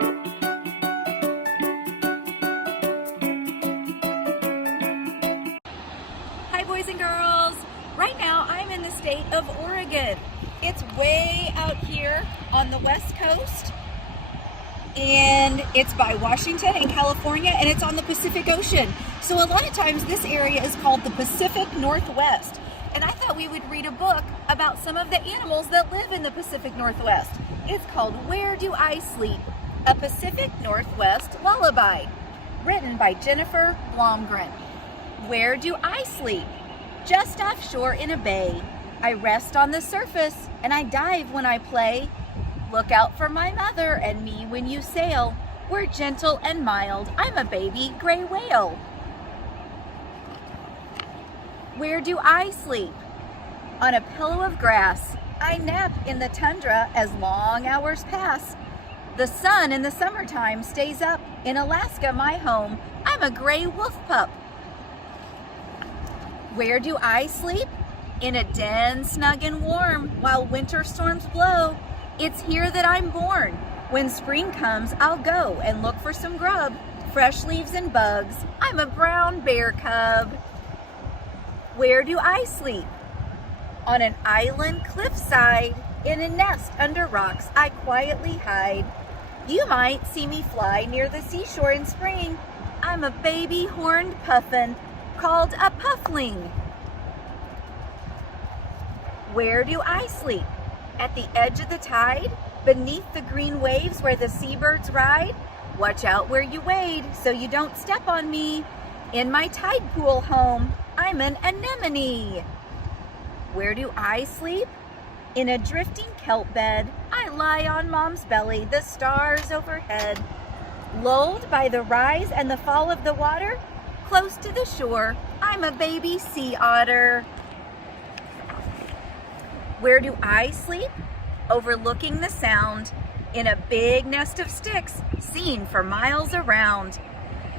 Hi boys and girls! Right now I'm in the state of Oregon. It's way out here on the west coast, and it's by Washington and California, and it's on the Pacific Ocean. So a lot of times this area is called the Pacific Northwest, and I thought we would read a book about some of the animals that live in the Pacific Northwest. It's called Where Do I Sleep? A Pacific Northwest Lullaby, written by Jennifer Blomgren. Where do I sleep? Just offshore in a bay. I rest on the surface and I dive when I play. Look out for my mother and me when you sail. We're gentle and mild. I'm a baby gray whale. Where do I sleep? On a pillow of grass. I nap in the tundra as long hours pass. The sun in the summertime stays up. In Alaska, my home, I'm a gray wolf pup. Where do I sleep? In a den snug and warm while winter storms blow. It's here that I'm born. When spring comes, I'll go and look for some grub, fresh leaves and bugs. I'm a brown bear cub. Where do I sleep? On an island cliffside, in a nest under rocks, I quietly hide. You might see me fly near the seashore in spring. I'm a baby horned puffin called a puffling. Where do I sleep? At the edge of the tide, beneath the green waves where the seabirds ride. Watch out where you wade so you don't step on me. In my tide pool home, I'm an anemone. Where do I sleep? In a drifting kelp bed, I lie on mom's belly, the stars overhead. Lulled by the rise and the fall of the water, close to the shore, I'm a baby sea otter. Where do I sleep? Overlooking the sound, in a big nest of sticks, seen for miles around.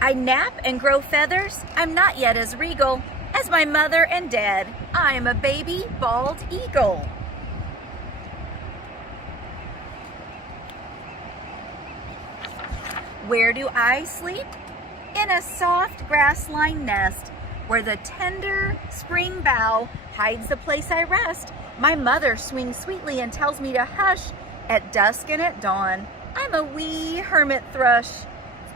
I nap and grow feathers, I'm not yet as regal as my mother and dad. I'm a baby bald eagle. Where do I sleep? In a soft grass-lined nest where the tender spring bough hides the place I rest. My mother swings sweetly and tells me to hush at dusk and at dawn. I'm a wee hermit thrush,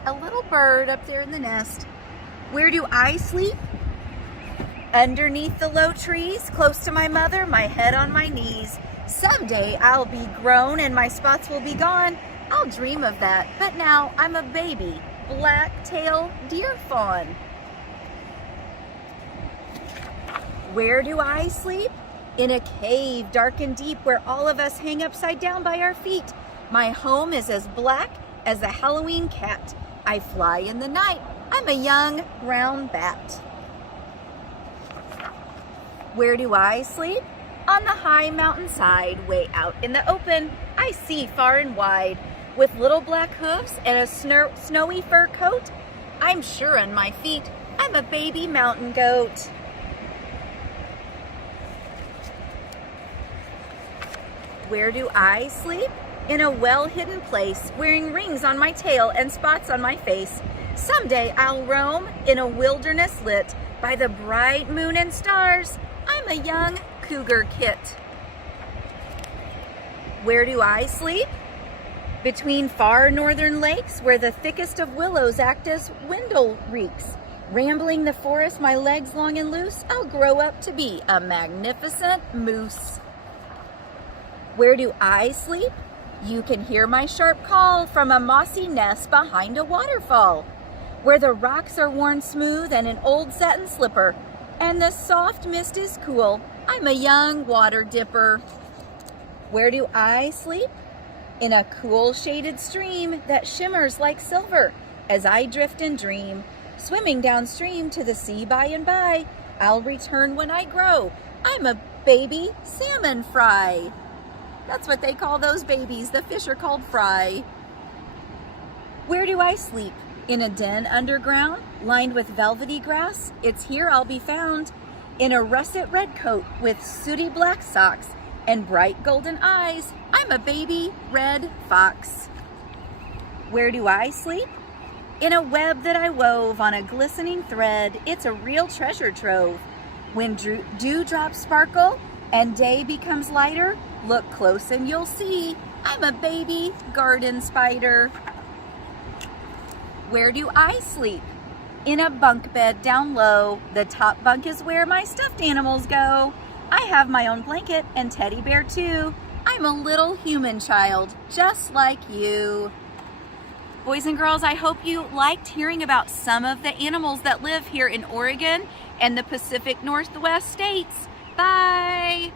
a little bird up there in the nest. Where do I sleep? Underneath the low trees, close to my mother, my head on my knees. Someday I'll be grown and my spots will be gone. I'll dream of that, but now I'm a baby black-tailed deer fawn. Where do I sleep? In a cave dark and deep where all of us hang upside down by our feet. My home is as black as a Halloween cat. I fly in the night. I'm a young brown bat. Where do I sleep? On the high mountainside, way out in the open. I see far and wide. With little black hooves and a snowy fur coat, I'm sure on my feet. I'm a baby mountain goat. Where do I sleep? In a well-hidden place, wearing rings on my tail and spots on my face. Someday I'll roam in a wilderness lit by the bright moon and stars. I'm a young cougar kit. Where do I sleep? Between far northern lakes where the thickest of willows act as window reeks. Rambling the forest, my legs long and loose, I'll grow up to be a magnificent moose. Where do I sleep? You can hear my sharp call from a mossy nest behind a waterfall, where the rocks are worn smooth and an old satin slipper, and the soft mist is cool. I'm a young water dipper. Where do I sleep? In a cool shaded stream that shimmers like silver as I drift and dream. Swimming downstream to the sea by and by, I'll return when I grow. I'm a baby salmon fry. That's what they call those babies. The fish are called fry. Where do I sleep? In a den underground, lined with velvety grass. It's here I'll be found. In a russet red coat with sooty black socks and bright golden eyes. I'm a baby red fox. Where do I sleep? In a web that I wove on a glistening thread. It's a real treasure trove. When dewdrops sparkle and day becomes lighter, look close and you'll see I'm a baby garden spider. Where do I sleep? In a bunk bed down low. The top bunk is where my stuffed animals go. I have my own blanket and teddy bear too. I'm a little human child, just like you. Boys and girls, I hope you liked hearing about some of the animals that live here in Oregon and the Pacific Northwest states. Bye.